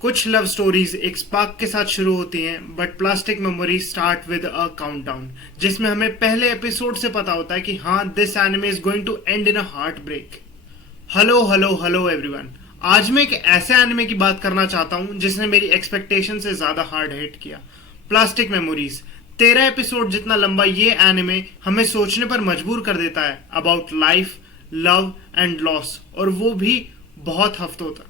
कुछ love stories एक spark के साथ शुरू होती हैं, but plastic memories start with a countdown, जिसमें हमें पहले एपिसोड से पता होता है कि हाँ, this anime is going to end in a heart break. Hello hello hello everyone. आज मैं एक ऐसे एनिमे की बात करना चाहता हूँ जिसने मेरी एक्सपेक्टेशन से ज्यादा हार्ड हिट किया। प्लास्टिक मेमोरीज 13 एपिसोड जितना लंबा ये एनिमे हमें सोचने पर मजबूर कर देता है about life, love and loss, और वो भी बहुत हफ्तों तक।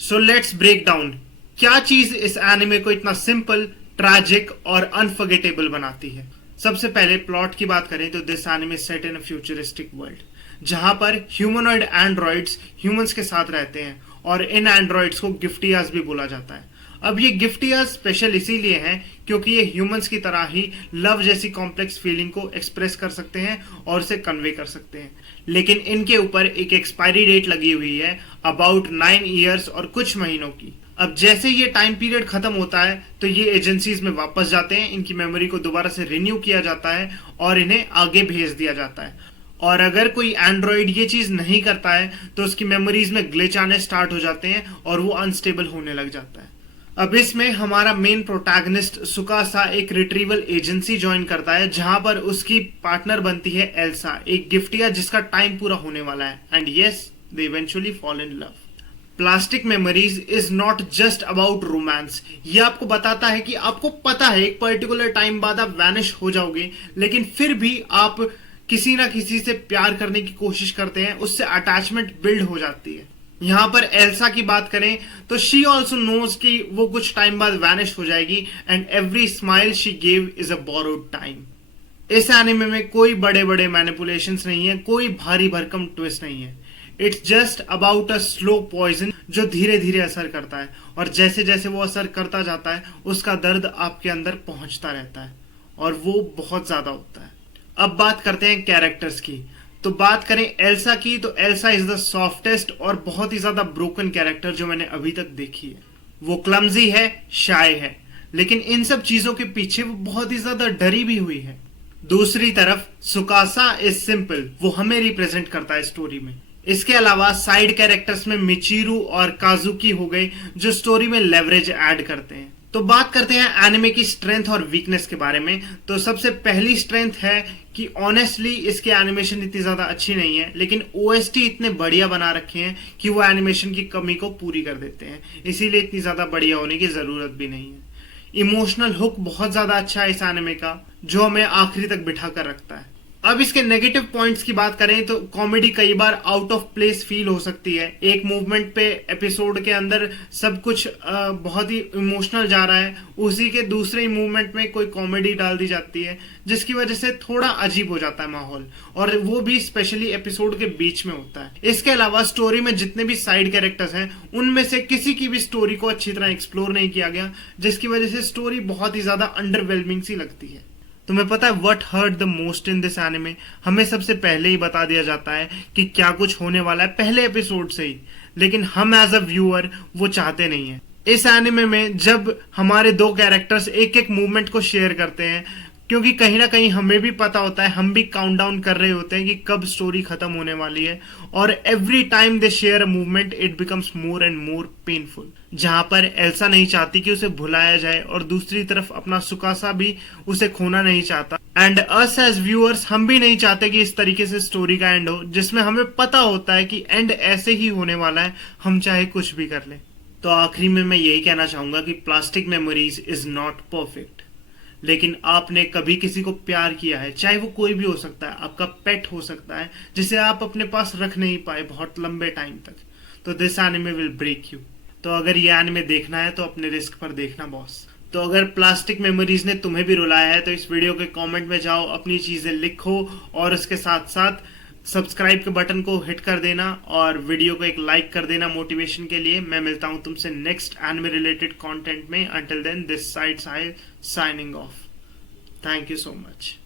सो लेट्स ब्रेक डाउन क्या चीज इस एनिमे को इतना सिंपल, ट्रैजिक और अनफॉरगेटेबल बनाती है। सबसे पहले प्लॉट की बात करें तो this anime set in a futuristic world जहां पर ह्यूमनॉइड एंड्रॉइड्स ह्यूमंस के साथ रहते हैं और इन एंड्रॉइड्स को गिफ्टियाज भी बोला जाता है। अब ये गिफ्टियाज स्पेशल इसीलिए हैं क्योंकि ये ह्यूमंस की तरह ही लव जैसी कॉम्प्लेक्स फीलिंग को एक्सप्रेस कर सकते हैं और उसे कन्वे कर सकते हैं, लेकिन इनके ऊपर एक एक्सपायरी डेट लगी हुई है अबाउट 9 ईयर्स और कुछ महीनों की। अब जैसे ये टाइम पीरियड खत्म होता है तो ये एजेंसीज में वापस जाते हैं, इनकी मेमोरी को दोबारा से रिन्यू किया जाता है और इन्हें आगे भेज दिया जाता है। और अगर कोई एंड्रॉइड ये चीज नहीं करता है तो उसकी मेमोरीज में ग्लिच आने स्टार्ट हो जाते हैं और वो अनस्टेबल होने लग जाता है। अब इसमें हमारा मेन प्रोटैगनिस्ट सुकासा एक रिट्रीवल एजेंसी ज्वाइन करता है जहां पर उसकी पार्टनर बनती है एल्सा, एक गिफ्टिया जिसका टाइम पूरा होने वाला है। And yes, they eventually fall in love. Plastic memories is not just about romance. ये आपको बताता है कि आपको पता है एक पर्टिकुलर टाइम बाद आप वैनिश हो जाओगे, लेकिन फिर भी आप किसी ना किसी से प्यार करने की कोशिश करते हैं, उससे अटैचमेंट बिल्ड हो जाती है। यहां पर एल्सा की बात करें तो शी ऑल्सो नोज कि वो कुछ टाइम बाद वैनिश हो जाएगी and every smile she gave is a borrowed time. इस एनिमे में कोई बड़े बड़े मैनिपुलेशंस नहीं है, कोई भारी भरकम ट्विस्ट नहीं है। It's just about a slow poison जो धीरे धीरे असर करता है और जैसे जैसे वो असर करता जाता है उसका दर्द आपके अंदर पहुंचता रहता है और वो बहुत ज्यादा होता है। अब बात करते हैं कैरेक्टर्स की। तो बात करें एल्सा की तो एल्सा इज द सॉफ्टेस्ट और बहुत ही ज्यादा ब्रोकन कैरेक्टर जो मैंने अभी तक देखी है। वो क्लमजी है, शाय है, लेकिन इन सब चीजों के पीछे वो बहुत ही ज्यादा डरी भी हुई है। दूसरी तरफ सुकासा इज सिंपल, वो हमें रिप्रेजेंट करता है स्टोरी में। इसके अलावा साइड कैरेक्टर्स में मिचिरू और काजुकी हो गए जो स्टोरी में लेवरेज ऐड करते हैं। तो बात करते हैं एनिमे की स्ट्रेंथ और वीकनेस के बारे में। तो सबसे पहली स्ट्रेंथ है कि ऑनेस्टली इसके एनिमेशन इतनी ज्यादा अच्छी नहीं है, लेकिन ओएसटी इतने बढ़िया बना रखे हैं कि वो एनिमेशन की कमी को पूरी कर देते हैं, इसीलिए इतनी ज्यादा बढ़िया होने की जरूरत भी नहीं है। इमोशनल हुक बहुत ज्यादा अच्छा है इस एनिमे का, जो हमें आखिरी तक बिठा कर रखता है। अब इसके नेगेटिव पॉइंट्स की बात करें तो कॉमेडी कई बार आउट ऑफ प्लेस फील हो सकती है। एक मूवमेंट पे एपिसोड के अंदर सब कुछ बहुत ही इमोशनल जा रहा है, उसी के दूसरे मूवमेंट में कोई कॉमेडी डाल दी जाती है जिसकी वजह से थोड़ा अजीब हो जाता है माहौल, और वो भी स्पेशली एपिसोड के बीच में होता है। इसके अलावा स्टोरी में जितने भी साइड कैरेक्टर्स हैं उनमें से किसी की भी स्टोरी को अच्छी तरह एक्सप्लोर नहीं किया गया, जिसकी वजह से स्टोरी बहुत ही ज्यादा अंडरवेलमिंग सी लगती है। तुम्हें पता है what hurt the most in this anime? हमें सबसे पहले ही बता दिया जाता है कि क्या कुछ होने वाला है पहले एपिसोड से ही, लेकिन हम एज अ व्यूअर वो चाहते नहीं है। इस एनिमे में जब हमारे दो कैरेक्टर्स एक एक मूवमेंट को शेयर करते हैं, क्योंकि कहीं ना कहीं हमें भी पता होता है, हम भी काउंटडाउन कर रहे होते हैं कि कब स्टोरी खत्म होने वाली है, और every time they share a movement it becomes more and more painful. जहां पर एल्सा नहीं चाहती कि उसे भुलाया जाए और दूसरी तरफ अपना सुकासा भी उसे खोना नहीं चाहता, एंड अस एज व्यूअर्स हम भी नहीं चाहते कि इस तरीके से स्टोरी का एंड हो जिसमें हमें पता होता है कि एंड ऐसे ही होने वाला है, हम चाहे कुछ भी कर ले। तो आखिरी में मैं यही कहना चाहूंगा कि plastic memories is not perfect, लेकिन आपने कभी किसी को प्यार किया है, चाहे वो कोई भी हो सकता है, आपका पेट हो सकता है जिसे आप अपने पास रख नहीं पाए बहुत लंबे टाइम तक, तो this anime will break you. तो अगर ये एनिमे देखना है तो अपने रिस्क पर देखना बॉस। तो अगर प्लास्टिक मेमोरीज ने तुम्हें भी रुलाया है तो इस वीडियो के कमेंट में जाओ, अपनी चीजें लिखो और उसके साथ साथ सब्सक्राइब के बटन को हिट कर देना और वीडियो को एक लाइक कर देना मोटिवेशन के लिए। मैं मिलता हूं तुमसे नेक्स्ट एनिमे रिलेटेड कंटेंट में। Until then this side signing off. Thank you so much.